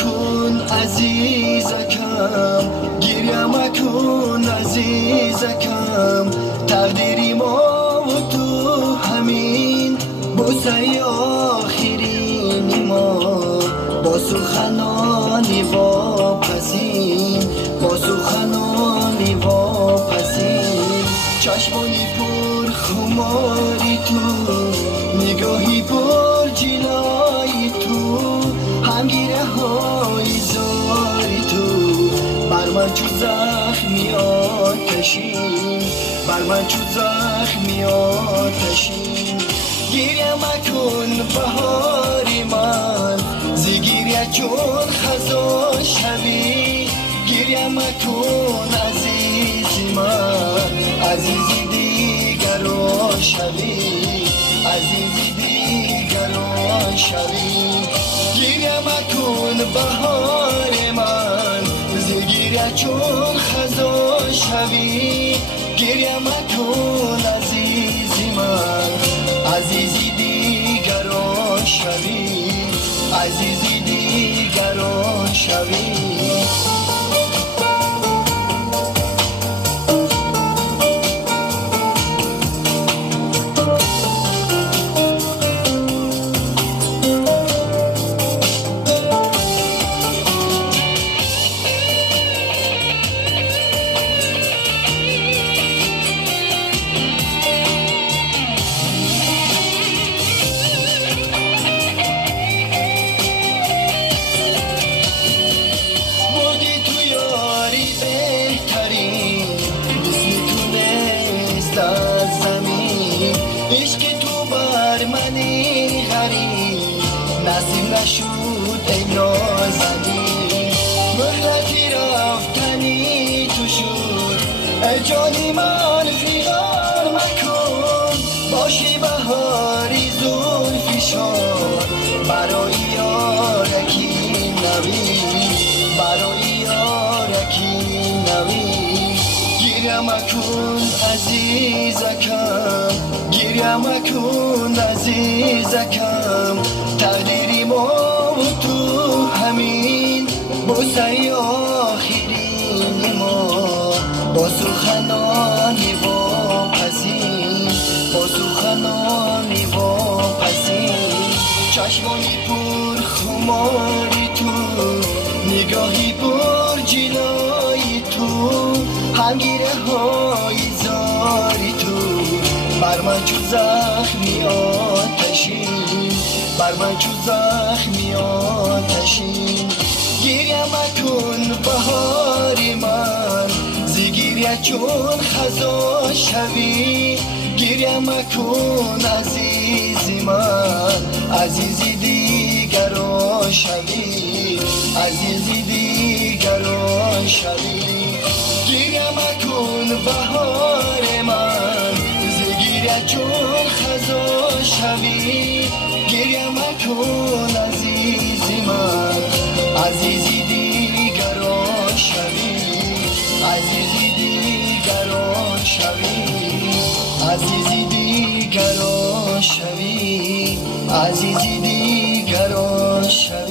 مکن عزیزکم، گریه مکن عزیزکم. تقدیری ما و تو همین بوسه آخرین ما، با سخنانی واپسین، با سخنانی واپسین. چشمانی پر خماری تو، نگاهی پر جلای تو، همگیره های زاری تو. بر من چو زخمی آتشین، بر من چو زخمی آتشین. گریه مکن بهاری من، زگیریه چون خزان شوی. گریه مکن عزیزی من، عزیزی دیگر شوی، عزیزی دیگر شوی. گریه مکن بهار من، زگیریه چون خزان شوی. گریه مکن عزیزی من، عزیزی دیگر شوی، عزیزی دیگر شوی. عشق تو بر منی غریب، نصیب نشد ای نازنین. مهلتی رفتنی تو شد ای جانی من، فیغان مکن. باشی بهاری زلفی شاد، برای یارکی نوی، برای یارکی نوی. گریه مکن عزیزکم، گریه مکن عزیزکم. تقدیری ما و تو همین بوسه آخرین ما، با سخنانی واپسین، با سخنانی واپسین. چشمانی پر خماری تو، نگاهی پر جلای تو، همگیره های زاری تو. بر من چو زخمی آتشین، بر من چو زخمی آتشین. گریه مکن بهاری من، زگیریه چون خزان شوی. گریه مکن عزیزی من، عزیزی دیگر شوی، عزیزی دیگر شوی. گریه مکن بهار من، زگیریه چون خزان شوی. گریه مکن عزیزی من، عزیزی دیگر شوی، عزیزی دیگر شوی، عزیزی دیگر شوی، عزیزی دیگر شوی.